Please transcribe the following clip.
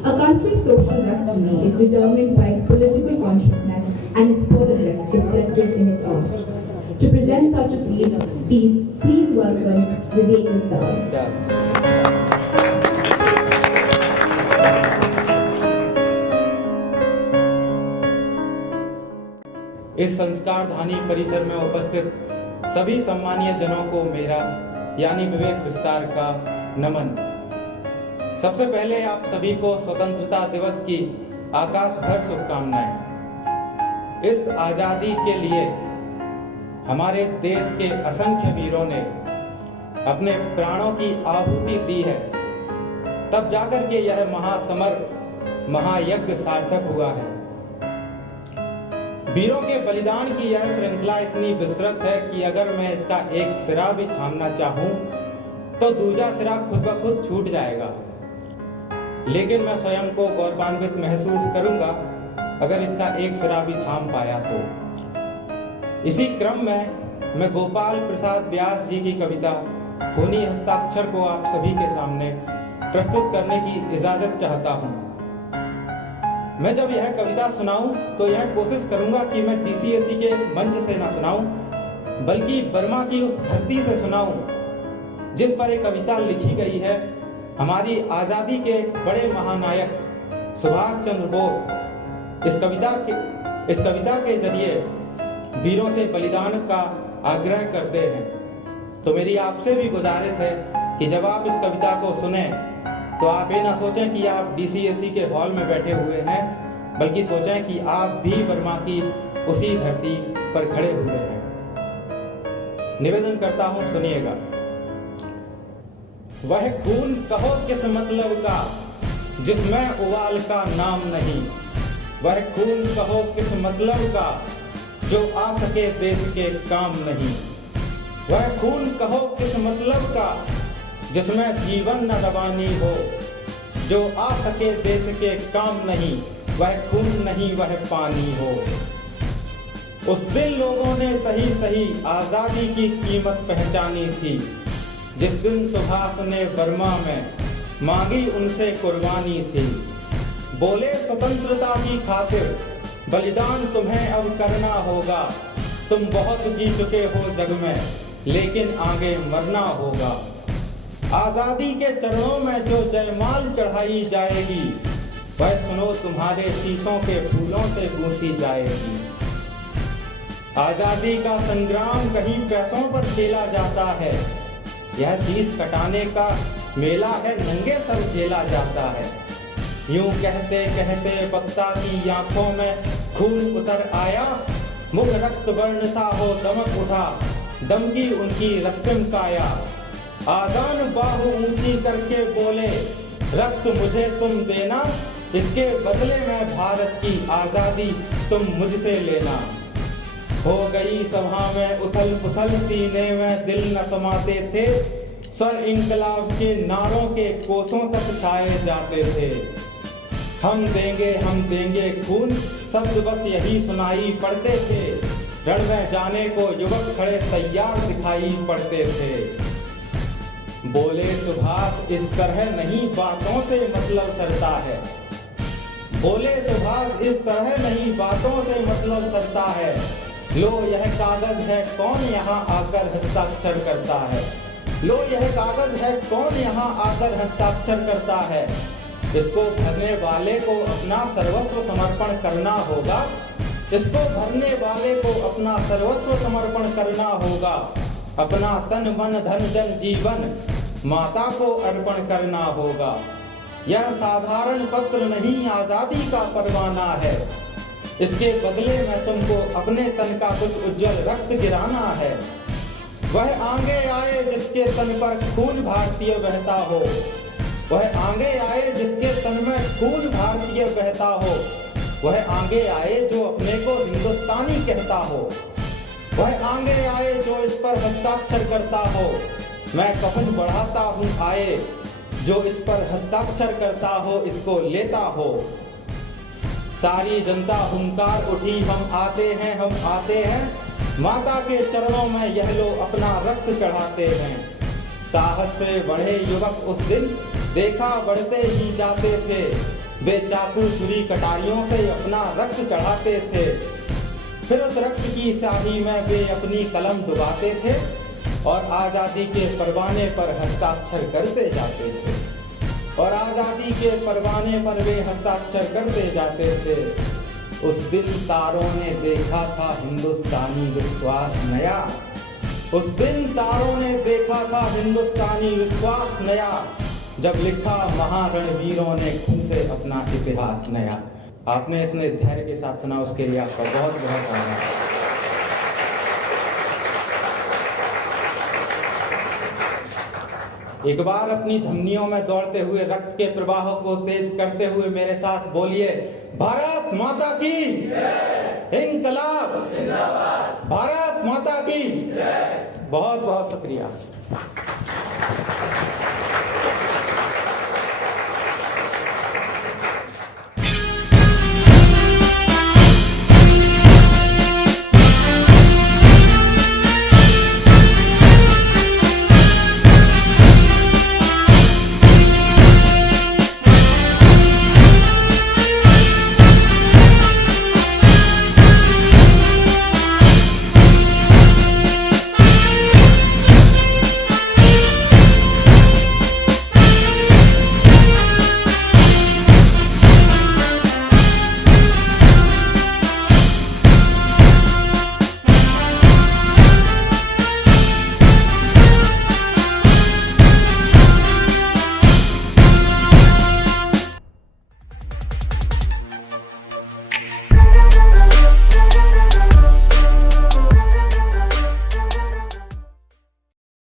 A country's social destiny is determined by its political consciousness and its politics reflected in its art. To present such a piece, please welcome Vivek Vistal. इस संस्कारधानी परिसर में उपस्थित सभी सम्मानीय जनों को मेरा यानी विवेक विस्तार का नमन। सबसे पहले आप सभी को स्वतंत्रता दिवस की आकाश भर शुभकामनाएं। इस आजादी के लिए हमारे देश के असंख्य वीरों ने अपने प्राणों की आहुति दी है, तब जाकर के यह महासमर महायज्ञ सार्थक हुआ है। वीरों के बलिदान की यह श्रृंखला इतनी विस्तृत है कि अगर मैं इसका एक सिरा भी थामना चाहूं तो दूसरा सिरा खुद ब खुद छूट जाएगा, लेकिन मैं स्वयं को गौरवान्वित महसूस करूंगा अगर इसका एक सिरा भी थाम पाया तो। इसी क्रम में मैं गोपाल प्रसाद व्यास जी की कविता खूनी हस्ताक्षर को आप सभी के सामने प्रस्तुत करने की इजाजत चाहता हूं। मैं जब यह कविता सुनाऊं तो यह कोशिश करूंगा कि मैं DCSE के इस मंच से ना सुनाऊं, बल्कि बर्मा की उस धरती से सुनाऊं जिस पर एक कविता लिखी गई है हमारी आजादी के बड़े महानायक सुभाष चंद्र बोस। इस कविता के जरिए वीरों से बलिदान का आग्रह करते हैं। तो मेरी आपसे भी गुजारिश है कि जब आप इस कविता को सुने तो आप ये ना सोचें कि आप DCSE के हॉल में बैठे हुए हैं, बल्कि सोचें कि आप भी बर्मा की उसी धरती पर खड़े हुए हैं। निवेदन करता हूं, सुनिएगा। वह खून कहो किस मतलब का जिसमें उबाल का नाम नहीं, वह खून कहो किस मतलब का जो आ सके देश के काम नहीं, वह खून कहो किस मतलब का जिसमें जीवन न रवानी हो, जो आ सके देश के काम नहीं, वह खून नहीं वह पानी हो। उस दिन लोगों ने सही सही आजादी की कीमत पहचानी थी, जिस दिन सुभाष ने बर्मा में मांगी उनसे कुर्बानी थी। बोले स्वतंत्रता की खातिर बलिदान तुम्हें अब करना होगा, तुम बहुत जी चुके हो जग में लेकिन आगे मरना होगा। आजादी के चरणों में जो जयमाल चढ़ाई जाएगी, वह सुनो तुम्हारे शीशों के फूलों से गूंथी जाएगी। आजादी का संग्राम कहीं पैसों पर खेला जाता है, यह शीश कटाने का मेला है नंगे सर झेला जाता है। यूं कहते कहते वक्ता की आंखों में खून उतर आया, मुख रक्त वर्ण सा हो दमक उठा, दम की उनकी रक्तम काया। आजान बाहु ऊंची करके बोले रक्त मुझे तुम देना, इसके बदले में भारत की आजादी तुम मुझसे लेना। हो गई सभा में उथल पुथल, सीने में दिल न समाते थे, स्वर इंकलाब के नारों के कोसों तक छाए जाते थे। हम देंगे खून शब्द बस यही सुनाई पड़ते थे, रण में जाने को युवक खड़े तैयार दिखाई पड़ते थे। बोले सुभाष इस तरह नहीं बातों से मतलब सरता है, बोले सुभाष इस तरह नहीं बातों से मतलब सरता है। लो यह कागज है कौन यहाँ आकर हस्ताक्षर करता है, लो यह कागज है कौन यहाँ आकर हस्ताक्षर करता है। इसको भरने वाले को अपना सर्वस्व समर्पण करना होगा, इसको भरने वाले को अपना सर्वस्व समर्पण करना होगा। अपना तन मन धन जन जीवन माता को अर्पण करना होगा। यह साधारण पत्र नहीं आजादी का परवाना है, इसके बदले में तुमको अपने तन का कुछ उज्जवल रक्त गिराना है। वह आगे आए जिसके तन पर खून भारतीय बहता हो, वह आगे आए जिसके तन में खून भारतीय बहता हो। वह आगे आए जो अपने को हिंदुस्तानी कहता हो, वह आगे आए जो इस पर हस्ताक्षर करता हो। मैं कफन बढ़ाता हूँ आए जो इस पर हस्ताक्षर करता हो, इसको लेता हो। सारी जनता हुंकार उठी हम आते हैं, माता के चरणों में यह लो अपना रक्त चढ़ाते हैं। साहस से बढ़े युवक उस दिन देखा बढ़ते ही जाते थे, वे चाकू छुरी कटारियों से अपना रक्त चढ़ाते थे, फिर उस रक्त की स्याही में वे अपनी कलम डुबाते थे और आज़ादी के परवाने पर हस्ताक्षर करते जाते थे, और आज़ादी के परवाने पर वे हस्ताक्षर करते जाते थे। उस दिन तारों ने देखा था हिंदुस्तानी विश्वास नया, उस दिन तारों ने देखा था हिंदुस्तानी विश्वास नया, जब लिखा महारणवीरों ने खुद से अपना इतिहास नया। आपने इतने धैर्य के साथ सुना, उसके लिए आपका बहुत बहुत आभार। एक बार अपनी धमनियों में दौड़ते हुए रक्त के प्रवाह को तेज करते हुए मेरे साथ बोलिए, भारत माता की इंकलाब, भारत माता की। बहुत बहुत शुक्रिया।